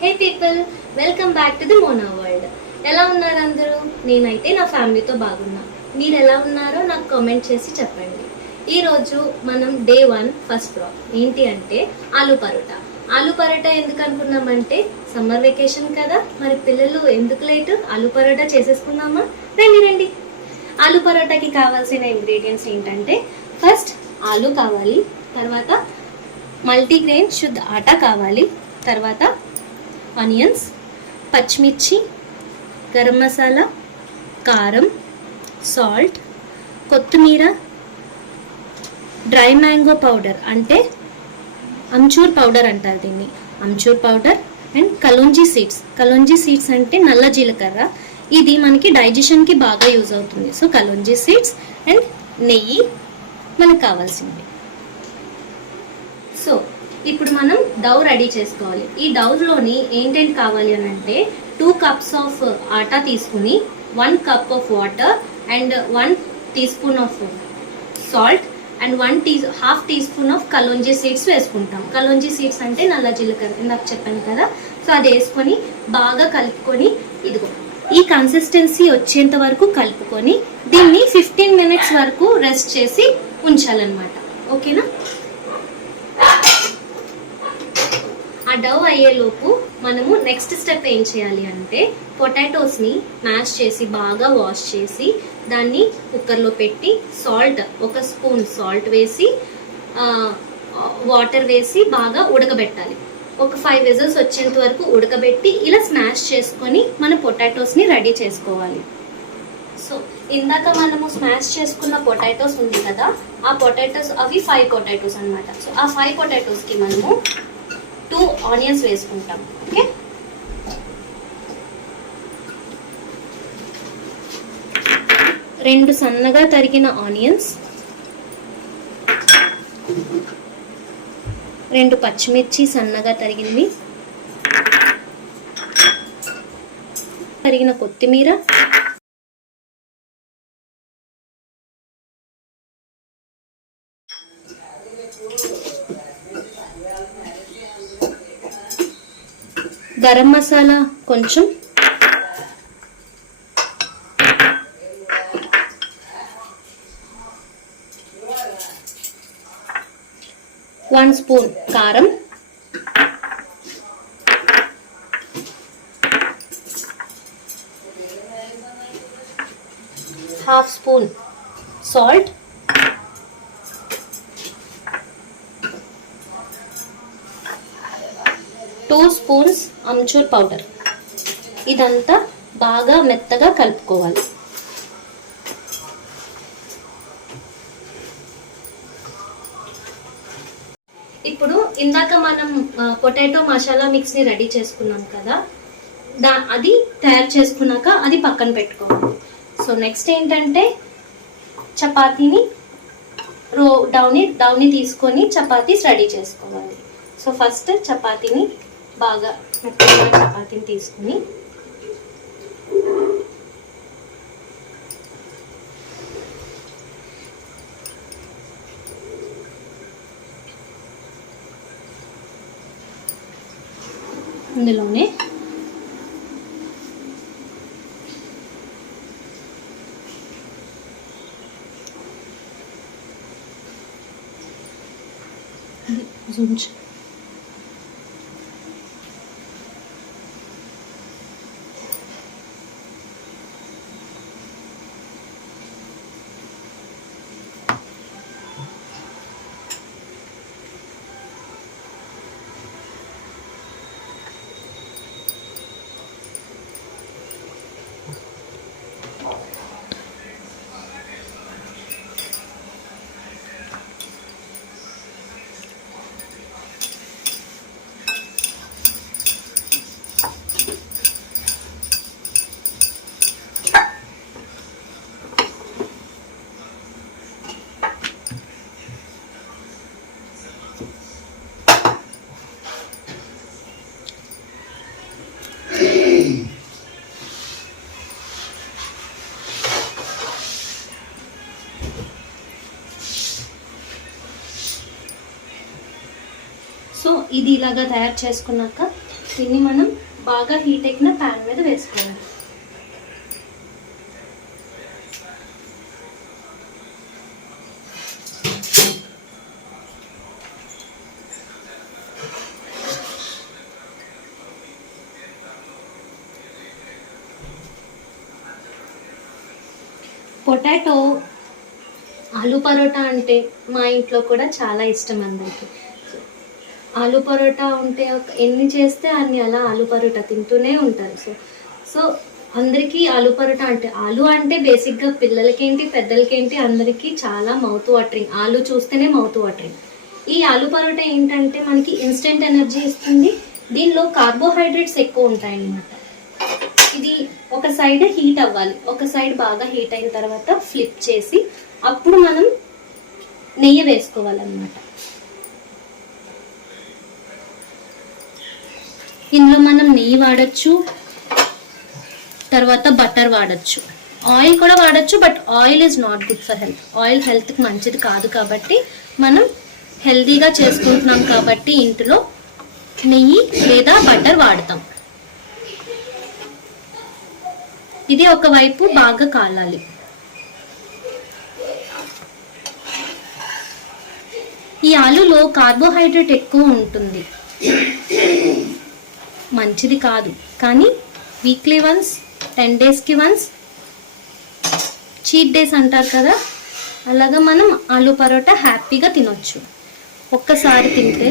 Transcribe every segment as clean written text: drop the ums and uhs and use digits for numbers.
Hey people, welcome back to the Mona world. ఎలా ఉన్నారు అందరూ? నేనైతే నా ఫ్యామిలీతో బాగున్నా. మీరు ఎలా ఉన్నారో నాకు కామెంట్ చేసి చెప్పండి. ఈరోజు మనం డే 1 ఫస్ట్ బ్లాగ్ ఏంటి అంటే ఆలూ పరోటా. ఆలూ పరోటా ఎందుకు అనుకున్నామంటే సమ్మర్ వెకేషన్ కదా, మరి పిల్లలు ఎందుకు లేట్, ఆలూ పరోటా చేసేసుకుందామా? రండి రండి. ఆలూ పరోటాకి కావాల్సిన ఇంగ్రీడియంట్స్ ఏంటంటే ఫస్ట్ ఆలూ కావాలి, తర్వాత మల్టీగ్రెయిన్ శుద్ధ ఆటా కావాలి, తర్వాత ఆనియన్స్, పచ్చిమిర్చి, గరం మసాలా, కారం, సాల్ట్, కొత్తిమీర, డ్రై మ్యాంగో పౌడర్ అంటే అమ్చూర్ పౌడర్ అంటారు దీన్ని, amchur powder, and kalonji seeds అంటే నల్ల జీలకర్ర. ఇది మనకి డైజెషన్కి బాగా యూజ్ అవుతుంది. సో కలోంజీ సీడ్స్ అండ్ నెయ్యి మనకు కావాల్సింది. సో ఇప్పుడు మనం డౌ రెడీ చేసుకోవాలి. ఈ డౌలోని ఏంటేంటి కావాలి అని అంటే 2 cups ఆఫ్ ఆటా తీసుకుని 1 cup of water and 1 teaspoon of salt and half teaspoon of kalonji seeds వేసుకుంటాం. కలోంజీ సీడ్స్ అంటే నల్ల జీలకర్ర, ఇందాక చెప్పాను కదా. సో అది వేసుకొని బాగా కలుపుకొని ఇదిగో ఈ కన్సిస్టెన్సీ వచ్చేంత వరకు కలుపుకొని దీన్ని 15 minutes వరకు రెస్ట్ చేసి ఉంచాలన్నమాట. ఓకేనా? ఆ డవ్ అయ్యేలోపు మనము నెక్స్ట్ స్టెప్ ఏం చేయాలి అంటే పొటాటోస్ని మ్యాష్ చేసి బాగా వాష్ చేసి దాన్ని కుక్కర్లో పెట్టి ఒక స్పూన్ సాల్ట్ వేసి వాటర్ వేసి బాగా ఉడకబెట్టాలి. ఒక 5 whistles వచ్చేంత వరకు ఉడకబెట్టి ఇలా స్మాష్ చేసుకొని మన పొటాటోస్ని రెడీ చేసుకోవాలి. సో ఇందాక మనము స్మాష్ చేసుకున్న పొటాటోస్ ఉంది కదా, ఆ పొటాటోస్ అవి 5 పొటాటోస్ అనమాట. సో ఆ 5 పొటాటోస్కి మనము 2 ఆనియన్స్ వేసుకుంటాం. ఓకే, రెండు సన్నగా తరిగిన ఆనియన్స్, 2 పచ్చిమిర్చి సన్నగా తరిగినవి, తరిగిన కొత్తిమీర, గరం మసాలా కొంచెం, వన్ స్పూన్ కారం, half spoon salt, 2 spoons amchur powder. ఇదంతా బాగా మెత్తగా కలుపుకోవాలి. ఇప్పుడు ఇందాక మనం పొటాటో మసాలా మిక్స్ని రెడీ చేసుకున్నాం కదా, అది తయారు చేసుకున్నాక అది పక్కన పెట్టుకోవాలి. సో నెక్స్ట్ ఏంటంటే చపాతీని డౌని తీసుకొని చపాతీస్ రెడీ చేసుకోవాలి. సో ఫస్ట్ చపాతీని బాగా మెత్తగా చపాతీని తీసుకుని ఇందులోనే సో ఇది ఇలాగా తయారు చేసుకున్నాక దీన్ని మనం బాగా హీట్ ఎక్కిన ప్యాన్ మీద వేసుకోవాలి. పొటాటో ఆలు పరోటా అంటే మా ఇంట్లో కూడా చాలా ఇష్టం అందరికి. ఆలు పరోటా ఉంటే ఎన్ని చేస్తే అన్ని అలా ఆలు పరోటా తింటూనే ఉంటారు. సో అందరికీ ఆలు పరోటా అంటే, ఆలు అంటే బేసిక్గా పిల్లలకేంటి పెద్దలకేంటి అందరికీ చాలా మౌత్ వాటరింగ్. ఆలు చూస్తేనే మౌత్ వాటరింగ్. ఈ ఆలు పరోటా ఏంటంటే మనకి ఇన్స్టెంట్ ఎనర్జీ ఇస్తుంది. దీనిలో కార్బోహైడ్రేట్స్ ఎక్కువ ఉంటాయన్నమాట. ఇది ఒక సైడ్ హీట్ అవ్వాలి. ఒక సైడ్ బాగా హీట్ అయిన తర్వాత ఫ్లిప్ చేసి అప్పుడు మనం నెయ్యి వేసుకోవాలన్నమాట. ఇందులో మనం నెయ్యి వాడచ్చు, తర్వాత బటర్ వాడచ్చు, ఆయిల్ కూడా వాడచ్చు. But oil is not good for health. Oil హెల్త్కి మంచిది కాదు. కాబట్టి మనం హెల్తీగా చేసుకుంటున్నాం కాబట్టి ఇంట్లో నెయ్యి లేదా బటర్ వాడతాం. ఇది ఒకవైపు బాగా కాలాలి. ఈ ఆలులో కార్బోహైడ్రేట్ ఎక్కువ ఉంటుంది, మంచిది కాదు. కానీ వీక్లీ వన్స్, 10 డేస్కి వన్స్, చీట్ డేస్ అంటారు కదా, అలాగా మనం ఆలు పరోటా హ్యాపీగా తినొచ్చు. ఒక్కసారి తింటే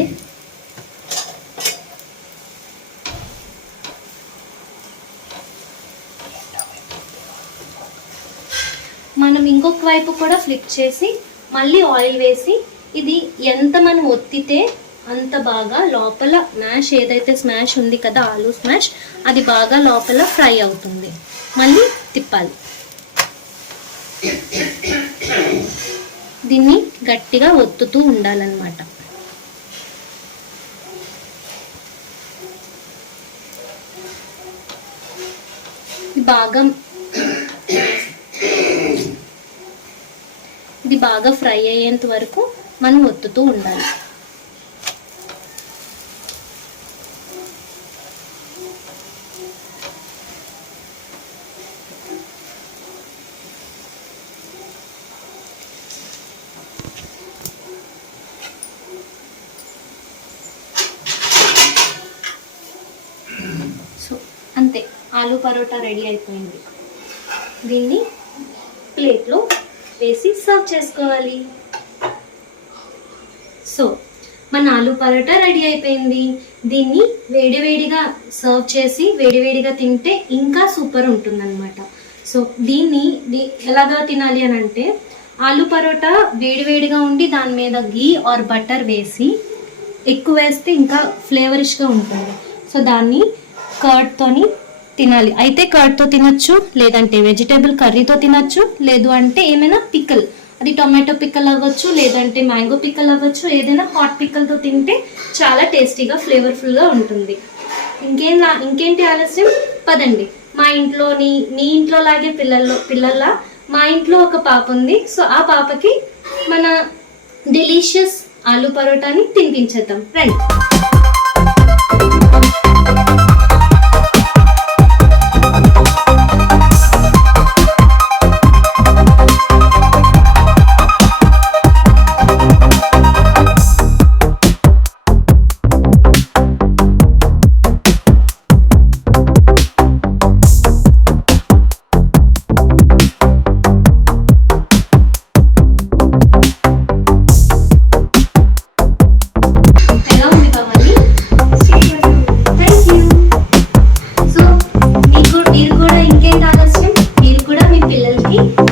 మనం ఇంకొక వైపు కూడా ఫ్లిప్ చేసి మళ్ళీ ఆయిల్ వేసి ఇది ఎంత మనం ఒత్తితే అంత బాగా లోపల మ్యాష్, ఏదైతే స్మాష్ ఉంది కదా ఆలు స్మాష్, అది బాగా లోపల ఫ్రై అవుతుంది. మళ్ళీ తిప్పాలి. దీన్ని గట్టిగా ఒత్తుతూ ఉండాలన్నమాట. ఇది బాగా ఫ్రై అయ్యేంత వరకు మనం ఒత్తుతూ ఉండాలి. సో అంతే, ఆలు పరోటా రెడీ అయిపోయింది. దీన్ని ప్లేట్లో వేసి సర్వ్ చేసుకోవాలి. సో మన ఆలు పరోటా రెడీ అయిపోయింది. దీన్ని వేడివేడిగా సర్వ్ చేసి వేడివేడిగా తింటే ఇంకా సూపర్ ఉంటుందన్నమాట. సో దీన్ని ఎలాగా తినాలి అని అంటే, ఆలు పరోటా వేడివేడిగా ఉండి దాని మీద ఘీ ఆర్ బటర్ వేసి, ఎక్కువ వేస్తే ఇంకా ఫ్లేవరిష్గా ఉంటుంది. సో దాన్ని కర్డ్తోని తినాలి. అయితే కర్డ్తో తినొచ్చు, లేదంటే వెజిటేబుల్ కర్రీతో తినొచ్చు, లేదు అంటే ఏమైనా పిక్కల్, అది టొమాటో పిక్కల్ అవ్వచ్చు, లేదంటే మ్యాంగో పిక్కల్ అవ్వచ్చు, ఏదైనా హాట్ పిక్కల్తో తింటే చాలా టేస్టీగా ఫ్లేవర్ఫుల్గా ఉంటుంది. ఇంకేంటి ఆలస్యం, పదండి మా ఇంట్లోని మీ ఇంట్లో లాగే పిల్లల్లా మా ఇంట్లో ఒక పాప ఉంది. సో ఆ పాపకి మన డెలీషియస్ ఆలు పరోటాని తినిపించేద్దాం, రండి.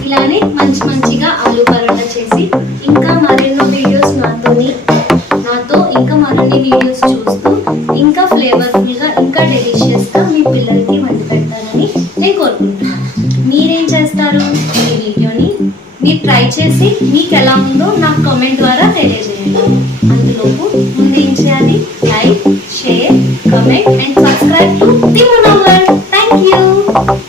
ఇలానే మంచిగా ఆలు పరోటా చేసి ఇంకా మరెన్నో వీడియోస్ నాతో ఇంకా మరిన్ని వీడియోస్ చూస్తూ ఇంకా ఫ్లేవర్ఫుల్గా ఇంకా డెలిషియస్గా మీ పిల్లలకి వండి పెడతారని నేను కోరుకుంటున్నాను. మీరేం చేస్తారు, ఈ వీడియోని మీరు ట్రై చేసి మీకు ఎలా ఉందో నాకు కామెంట్ ద్వారా తెలియజేయండి. అందులోపు ముందు ఏం చేయాలి, like, share, comment and subscribe to